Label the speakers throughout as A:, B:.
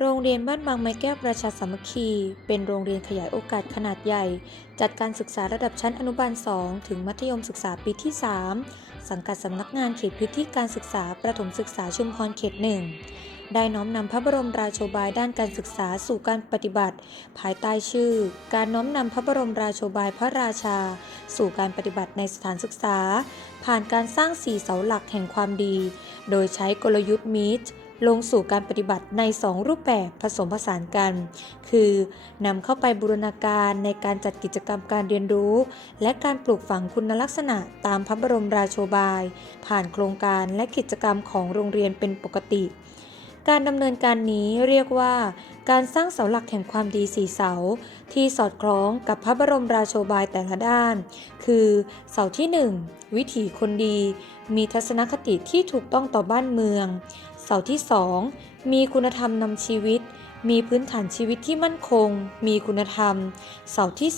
A: โรงเรียนบ้านบางไม้แก้วประชาสามัคคี เป็นโรงเรียนขยายโอกาสขนาดใหญ่ จัดการศึกษาระดับชั้นอนุบาล 2 ถึงมัธยมศึกษาปีที่ 3 สังกัดสำนักงานเขตพื้นที่การศึกษาประถมศึกษาชุมพรเขตหนึ่งได้น้อมนำพระบรมราโชบายด้านการศึกษาสู่การปฏิบัติ ภายใต้ชื่อ การน้อมนำพระบรมราโชบายพระราชา สู่การปฏิบัติในสถานศึกษา ผ่านการสร้างสี่เสาหลักแห่งความดี โดยใช้กลยุทธ์มิตร ลงสู่การปฏิบัติใน 2 รูปแบบผสมผสานกัน คือนำเข้าไปบูรณาการในการจัดกิจกรรมการเรียนรู้ และการปลูกฝังคุณลักษณะตามพระบรมราโชบาย ผ่านโครงการและกิจกรรมของโรงเรียนเป็นปกติ การดำเนินการนี้เรียกว่าการสร้างเสาหลักแห่งความดีสีเสา ที่สอดคล้องกับพระบรมราโชบายแต่ละด้าน คือเสาที่ 1 วิถีคนดี มีทัศนคติที่ถูกต้องต่อบ้านเมือง เสาที่ 2 มีคุณธรรมนำชีวิต มีพื้นฐานชีวิตที่มั่นคง มีคุณธรรม เสาที่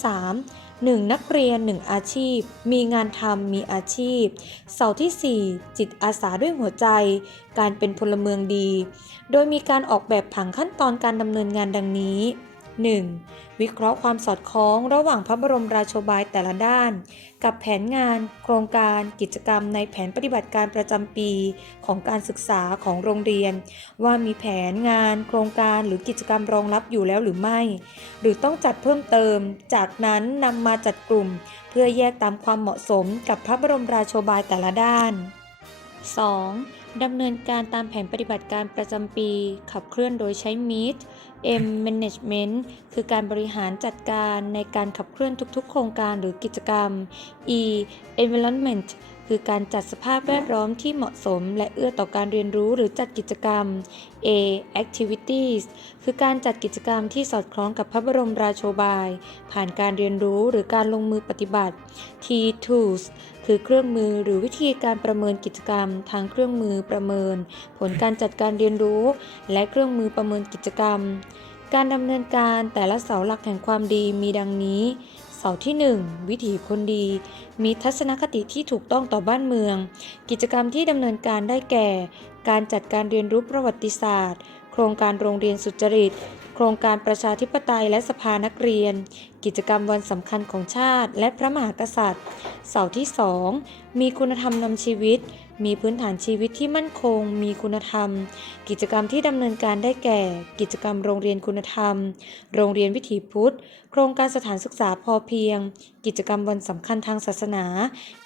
A: 3 1 นักเรียน 1 อาชีพ มีงานทำมีอาชีพ เสาที่ 4 จิตอาสาด้วยหัวใจ การเป็นพลเมืองดี โดยมีการออกแบบผังขั้นตอนการดำเนินงานดังนี้ 1. วิเคราะห์ความสอดคล้องระหว่างพระบรมราโชบายแต่ละด้าน กับแผนงาน โครงการกิจกรรมในแผนปฏิบัติการประจำปีของการศึกษาของโรงเรียน ว่ามีแผนงาน โครงการหรือกิจกรรมรองรับอยู่แล้วหรือไม่ หรือต้องจัดเพิ่มเติม จากนั้นนำมาจัดกลุ่ม เพื่อแยกตามความเหมาะสมกับพระบรมราโชบายแต่ละด้าน 2. ดำเนินการตามแผนปฏิบัติการประจำปี ขับเคลื่อนโดยใช้ MIT M Management คือการบริหารจัดการในการขับเคลื่อนทุกๆ โครงการหรือกิจกรรม E Environment คือการจัดสภาพแวดล้อมที่เหมาะสม และเอื้อต่อการเรียนรู้หรือจัดกิจกรรม A Activities คือการจัดกิจกรรมที่สอดคล้องกับพระบรมราโชบาย ผ่านการเรียนรู้หรือการลงมือปฏิบัติ T Tools คือเครื่องมือหรือวิธีการประเมินกิจกรรม ทางเครื่องมือประเมิน ผลการจัดการเรียนรู้ และเครื่องมือประเมินกิจกรรม การดำเนินการแต่ละเสาหลักแห่งความดีมีดังนี้ สาที่ 1 วิถีคนดี มีทัศนคติที่ถูกต้องต่อบ้านเมือง กิจกรรมที่ดำเนินการได้แก่ การจัดการเรียนรู้ประวัติศาสตร์ โครงการโรงเรียนสุจริตโครงการประชาธิปไตยและสภานักเรียน กิจกรรมวันสำคัญของชาติ และพระมหากษัตริย์ เสาที่ 2 มีคุณธรรมนำชีวิต มีพื้นฐานชีวิตที่มั่นคง มีคุณธรรม กิจกรรมที่ดำเนินการได้แก่ กิจกรรมโรงเรียนคุณธรรม โรงเรียนวิถีพุทธ โครงการสถานศึกษาพอเพียง กิจกรรมวันสำคัญทางศาสนา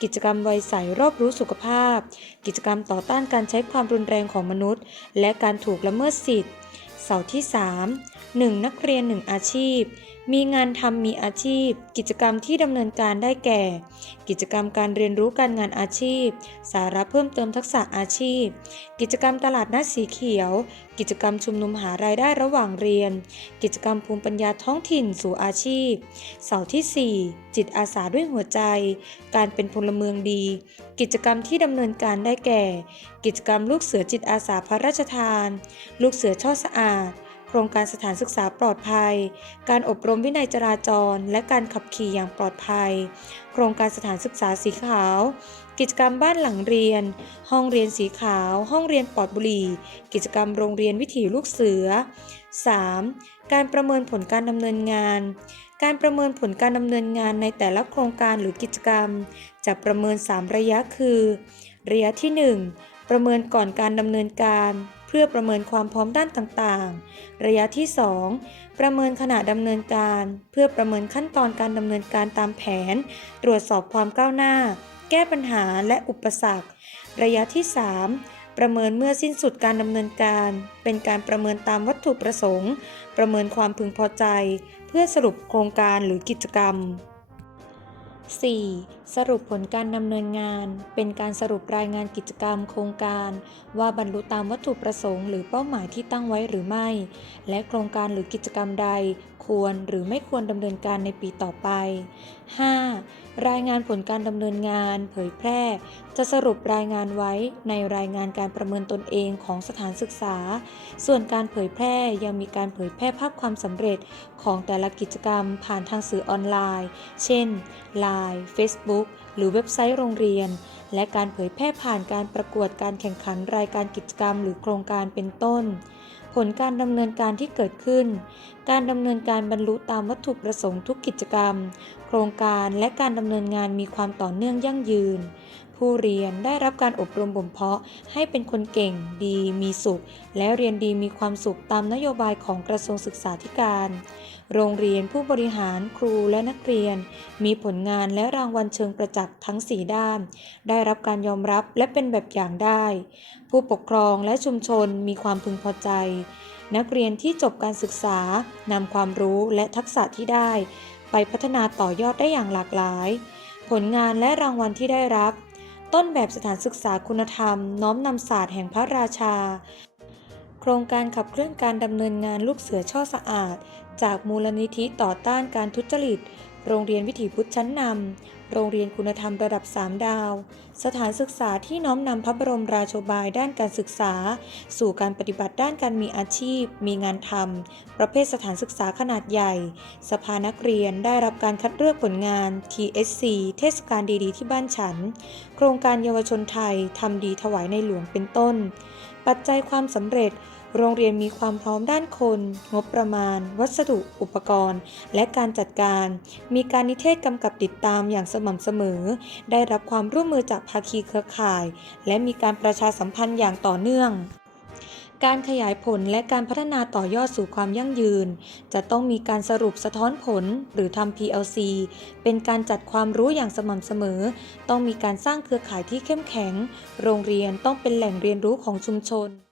A: กิจกรรมวัยใสรอบรู้สุขภาพ กิจกรรมต่อต้านการใช้ความรุนแรงของมนุษย์ และการถูกละเมิดสิทธิ์ เสาที่ 3 1 นักเรียน 1 อาชีพ มีงานทำมีอาชีพ กิจกรรมที่ดำเนินการได้แก่ กิจกรรมการเรียนรู้การงานอาชีพ สาระเพิ่มเติมทักษะอาชีพ กิจกรรมตลาดนัดสีเขียว กิจกรรมชุมนุมหารายได้ระหว่างเรียน กิจกรรมภูมิปัญญาท้องถิ่นสู่อาชีพ เสาที่ 4 จิตอาสาด้วยหัวใจ การเป็นพลเมืองดี กิจกรรมที่ดำเนินการได้แก่ กิจกรรมลูกเสือจิตอาสาพระราชทาน ลูกเสือช่อสะอาด โครงการสถานศึกษาปลอดภัย การอบรมวินัยจราจร และการขับขี่อย่างปลอดภัย โครงการสถานศึกษาสีขาว กิจกรรมบ้านหลังเรียน ห้องเรียนสีขาว ห้องเรียนปลอดบุหรี่ กิจกรรมโรงเรียนวิถีลูกเสือ 3. การประเมินผลการดำเนินงาน การประเมินผลการดำเนินงานในแต่ละโครงการหรือกิจกรรม จะประเมิน 3 ระยะคือ ระยะที่ 1 ประเมินก่อนการดำเนินการ เพื่อประเมินความพร้อมด้านต่างๆ ระยะที่ 2 ประเมินขณะดำเนินการ เพื่อประเมินขั้นตอนการดำเนินการตามแผน ตรวจสอบความก้าวหน้า แก้ปัญหาและอุปสรรค ระยะที่ 3 ประเมินเมื่อสิ้นสุดการดำเนินการ เป็นการประเมินตามวัตถุประสงค์ ประเมินความพึงพอใจ เพื่อสรุปโครงการหรือกิจกรรม 4. สรุปผลการดำเนินงาน เป็นการสรุปรายงานกิจกรรมโครงการ ว่าบรรลุตามวัตถุประสงค์หรือเป้าหมายที่ตั้งไว้หรือไม่ และโครงการหรือกิจกรรมใด ควรหรือไม่ควรดำเนินการในปีต่อไป 5. รายงานผลการดำเนินงาน เผยแพร่ จะสรุปรายงานไว้ในรายงานการประเมินตนเองของสถานศึกษา ส่วนการเผยแพร่ยังมีการเผยแพร่ภาพความสำเร็จของแต่ละกิจกรรมผ่านทางสื่อออนไลน์ เช่น Line Facebook หรือเว็บไซต์โรงเรียน และการเผยแพร่ผ่านการประกวดการแข่งขันรายการกิจกรรม หรือโครงการเป็นต้น ลการดำเนินการที่เกิดขึ้น การดำเนินการบรรลุตามวัตถุประสงค์ทุกกิจกรรม โครงการและการดำเนินงานมีความต่อเนื่องยั่งยืน ผู้เรียนได้รับการอบรมบ่มเพาะให้เป็นคนเก่งดีมีสุข และเรียนดีมีความสุขตามนโยบายของกระทรวงศึกษาธิการ โรงเรียนผู้บริหารครูและนักเรียน มีผลงานและรางวัลเชิงประจักษ์ทั้ง 4 ด้าน ได้รับการยอมรับและเป็นแบบอย่างได้ ผู้ปกครองและชุมชนมีความพึงพอใจ นักเรียนที่จบการศึกษานำความรู้และทักษะที่ได้ ไปพัฒนาต่อยอดได้อย่างหลากหลาย ผลงานและรางวัลที่ได้รับ ต้นแบบสถานศึกษาคุณธรรม น้อมนำศาสตร์แห่งพระราชา โครงการขับเคลื่อนการดำเนินงานลูกเสือช่อสะอาด จากมูลนิธิต่อต้านการทุจริต โรงเรียนวิถีพุทธชั้นนำ โรงเรียนคุณธรรมระดับ 3 ดาว สถานศึกษาที่น้อมนำพระบรมราโชบายด้านการศึกษา สู่การปฏิบัติด้านการมีอาชีพ มีงานทำ ประเภทสถานศึกษาขนาดใหญ่ สภานักเรียนได้รับการคัดเลือกผลงาน TSC เทศกาลดีๆ ที่บ้านฉัน โครงการเยาวชนไทยทำดีถวายในหลวงเป็นต้น ปัจจัยความสำเร็จ โรงเรียนมีความพร้อมด้านคน งบประมาณ วัสดุ อุปกรณ์ และการจัดการ มีการนิเทศกำกับติดตามอย่างสม่ำเสมอ ได้รับความร่วมมือจากภาคีเครือข่าย และมีการประชาสัมพันธ์อย่างต่อเนื่องการขยายผลและการพัฒนาต่อยอดสู่ความยั่งยืน จะต้องมีการสรุปสะท้อนผลหรือทำ PLC เป็นการจัดความรู้อย่างสม่ำเสมอ ต้องมีการสร้างเครือข่ายที่เข้มแข็ง โรงเรียนต้องเป็นแหล่งเรียนรู้ของชุมชน